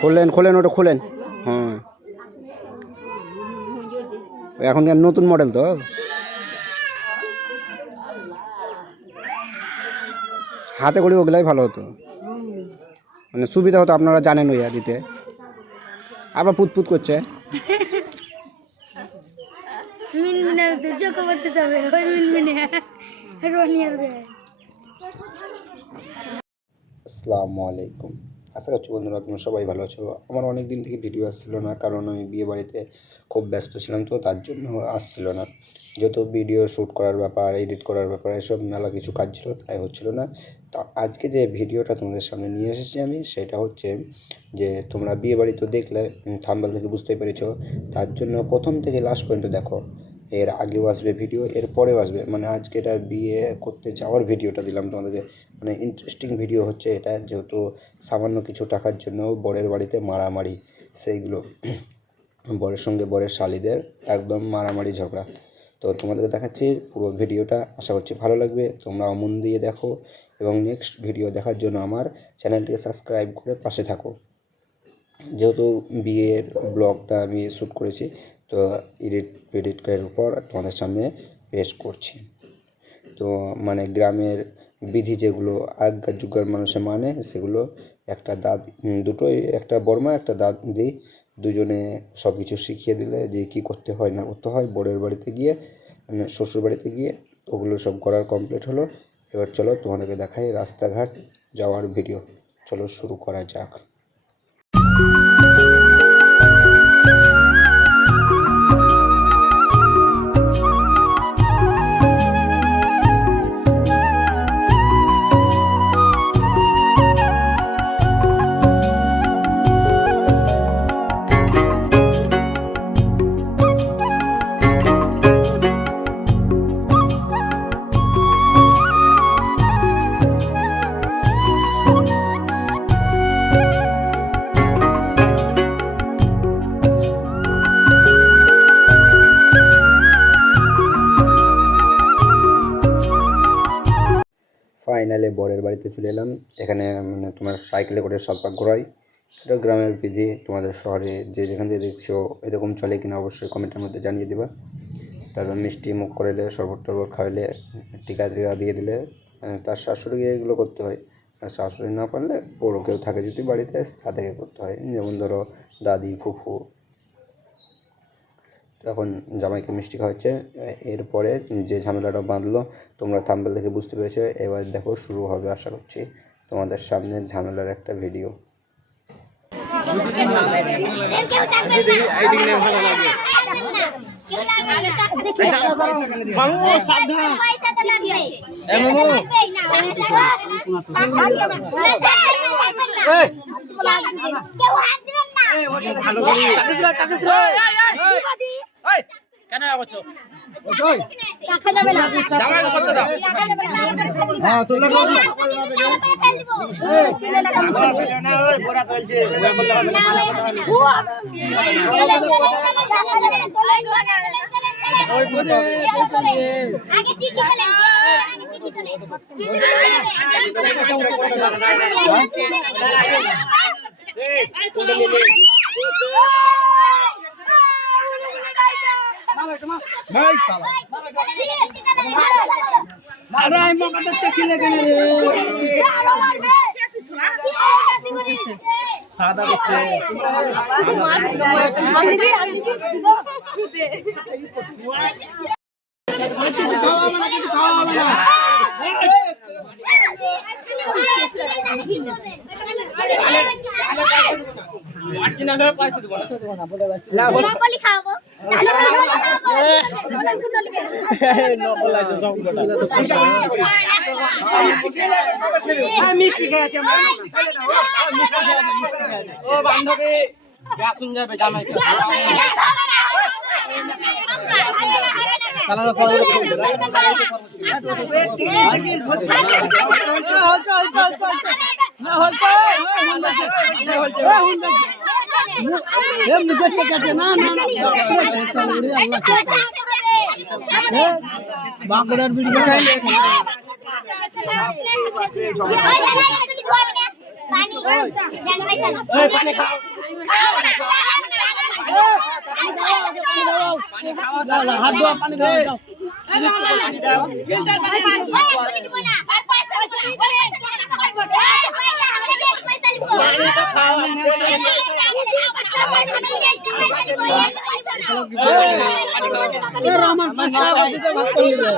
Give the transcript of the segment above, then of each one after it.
খোলেন খোলেন ওটা খোলেন। হ্যাঁ এখনকার নতুন মডেল তো, হাতে করে ওগুলাই ভালো হতো, মানে সুবিধা হতো। আপনারা জানেন ওইয়া দিতে। আবার পুতপুত করছে। আসসালামু আলাইকুম, আশা করছি বন্ধুরা তোমরা সবাই ভালো আছো। আমার অনেক দিন থেকে ভিডিও আসছিল না, কারণ আমি বিয়ে বাড়িতে খুব ব্যস্ত ছিলাম, তো তার জন্য আসছিল না। যত ভিডিও শ্যুট করার ব্যাপার, এডিট করার ব্যাপার, এসব নানা কিছু কাজ ছিল, তাই হচ্ছিল না। তো আজকে যে ভিডিওটা তোমাদের সামনে নিয়ে এসেছি আমি, সেটা হচ্ছে যে তোমরা বিয়ে বাড়ি তো দেখলে, থাম্বনেল থেকে বুঝতেই পেরেছো। তার জন্য প্রথম থেকে লাস্ট পর্যন্ত দেখো। এর আগেও আসবে ভিডিও, এর পরেও আসবে। মানে আজকে এটা বিয়ে করতে যাওয়ার ভিডিওটা দিলাম তোমাদেরকে, মানে ইন্টারেস্টিং ভিডিও হচ্ছে এটা। যেহেতু সামান্য কিছু টাকার জন্য বরের বাড়িতে মারামারি, সেইগুলো বরের সঙ্গে বরের শালিদের একদম মারামারি ঝগড়া। তো তোমাদেরকে দেখাচ্ছি পুরো ভিডিওটা, আশা করছি ভালো লাগবে। তোমরা মন দিয়ে দেখো এবং নেক্সট ভিডিও দেখার জন্য আমার চ্যানেলটিকে সাবস্ক্রাইব করে পাশে থাকো। যেহেতু বিয়ের ব্লগটা আমি শ্যুট করেছি, তো এডিট করার উপর তোমাদের সামনে পেশ করছি। তো মানে গ্রামের বিধি যেগুলো আগেকার যুগের মানুষে মানে, সেগুলো একটা দুটোই, একটা বর্মা একটা দাদি, দুজনে সব কিছু শিখিয়ে দিলে যে কী করতে হয় না করতে হয় বরের বাড়িতে গিয়ে, মানে শ্বশুর বাড়িতে গিয়ে। ওগুলো সব করার কমপ্লিট হলো। এবার চলো তোমাদেরকে দেখাই রাস্তাঘাট যাওয়ার ভিডিও। চলো শুরু করা যাক। ফাইনালে বরের বাড়িতে চলে এলাম। এখানে মানে তোমার সাইকেলে করে সলপাক ঘোরাই। এটা গ্রামের বিধি। তোমাদের শহরে যে যেখান থেকে দেখছো এরকম চলে কিনা অবশ্যই কমেন্টের মধ্যে জানিয়ে দেবা। তারপর মিষ্টি মুখ করাইলে, শরবত টরবত খাওয়াইলে, টিকা টিকা দিয়ে দিলে তার শাশুড়িকে এগুলো করতে হয়। আর শাশুড়ি না পারলে বড়ো কেউ থাকে যদি বাড়িতে, তাদেরকে করতে হয়। যেমন ধরো দাদি, ফুফু। এখন জামাইকে মিষ্টি খাওয়াচ্ছে। এরপরে যে ঝামেলাটা বাঁধলো তোমরা থাম্বনেল দেখে বুঝতে পেরেছো। এবার দেখো শুরু হবে আশা করছি তোমাদের সামনে ঝামেলার একটা ভিডিও। কেন আছো? রাখা যাবে না, জামাই করতে দাও। হ্যাঁ তোমরা ফেল দিব। ছেলে লাগা না, ওই বড়া চলছে, ওই বলতে হবে না, মালা করতে হবে। ওই বলে আগে চিঠি চলে, আগে চিঠি চলে, ভাই সালা আরে আই মকাতে চেকি লাগে রে সাদা করছে আটকিনালে পয়সা দেব না, বলে দাও না বলি খাবো তাহলে নকল আছে সব গোটা মিষ্টি খেয়েছে আমরা ও বান্ধবী গাছুন যাবে জামাই সালাম ফলো না হচ্ছে এমনি করছে কাছে না না বাঁকুড়ার ভিডিও খাইলে হাত ধোয়া পানি খাওয়া যাও আমার 5 টাকা দিতে ভাগ করে দিবে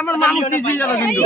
আমার মানুষ সিসি যাবে কিন্তু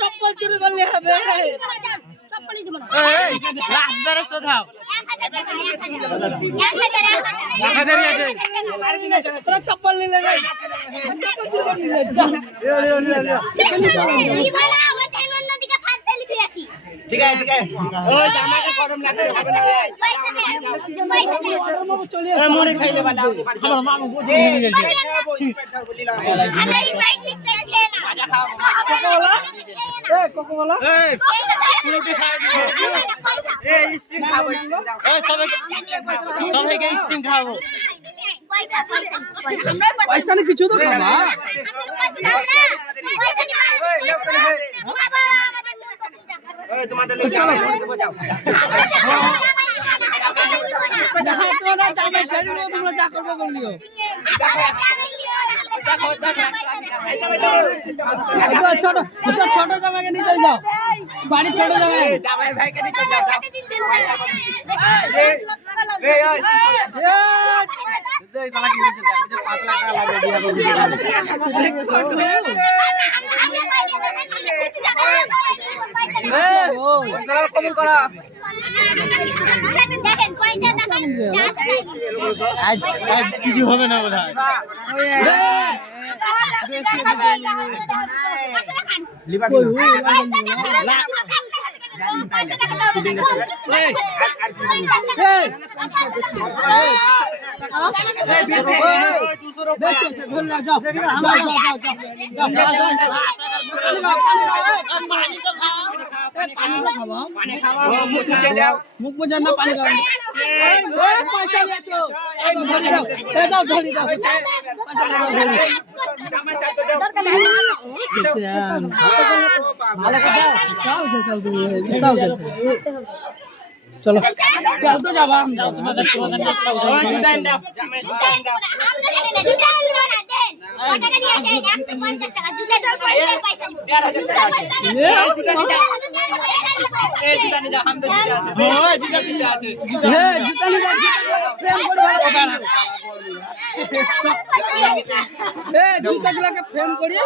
চপ্পল চুরি করলে হবে চপ্পল নিলে ঠিক আছে ঠিক আছে ওই জামাকে গরম লাগছে হবে না মরে খাইলে ভালো আমার মামু বুঝে নিয়ে গেছে আমরা এই সাইড খেয়ে না আজা খাও কোকোলা এই পুরোটি খাই দিও এই স্টিং খাবো এই সবাইকে স্টিং খাবো পয়সা পয়সা পয়সা না কিছু তো খাবা ওই তোমাদের লই যাও দেবো যাও দেখা তোরা যাবে ছেড়ে দাও তোমরা যা করবে বলিও ছোট ছোট জামাকে নিয়ে চলে যাও বাড়ি ছোট জামাই জামাই ভাইকে নিয়ে চলে যাও এই তালা কি দিছে যে 5 লাখ টাকা লাগে দিয়া করব ও ওরা কমেন্ট করা দেখেন পয়সা দেখেন আজ কিছু হবে না বোধহয় লিবা ওই, দিল ওই, এই, দেখো, ধরে নাও, যাও, যাও, যাও, যাও, যাও, যাও, যাও, যাও, যাও। পানি খাওয়া, ও মুখ মুছে দাও মুখ বুঝে না পানি খাওয়া। এই, পয়সা দিয়েছো। এই, ধরে দাও, এই দাও, ধরে দাও। পয়সা দাও, ধরে দাও। জামা চাইতে দাও ভালো কথা, বিশাল খেসাল তুমি, বিশাল খেসাল। চলো, কাল তো যাবা, তোমাদের ও জুতা এনে দাও জামা জুতা এনে দাও এই জুতা নিয়ে যাও হামদা জুতা আছে ও জুতা জুতা আছে হ্যাঁ, জুতা নিয়ে যাও, প্রেম করে ভালো কথা না। জুতাগুলোকে ফ্রেম করিয়ে